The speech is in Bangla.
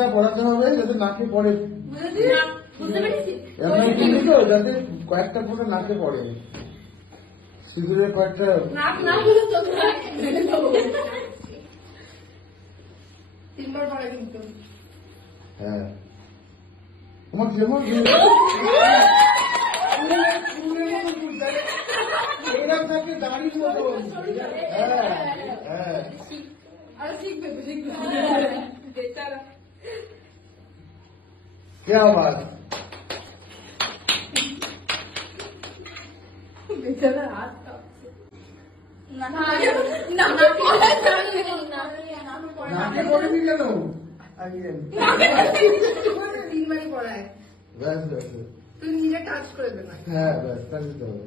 নাকটা পড়াতে হবে যাতে নাকে পড়ে, যাতে কয়েকটা ফোঁটা নাকে পড়ে, সিঁদুরের কয়েকটা। হ্যাঁ তোমার যেমন এরকম থাকে দাঁড়িয়ে মতো। হ্যাঁ হ্যাঁ क्या बात। নাকে পড়েনি কেন? তিনবারই পড়ায়। ব্যাস ব্যাস, তুই নিজে কাজ করে দেবে। হ্যাঁ ব্যাস, তাহলে তো হবে।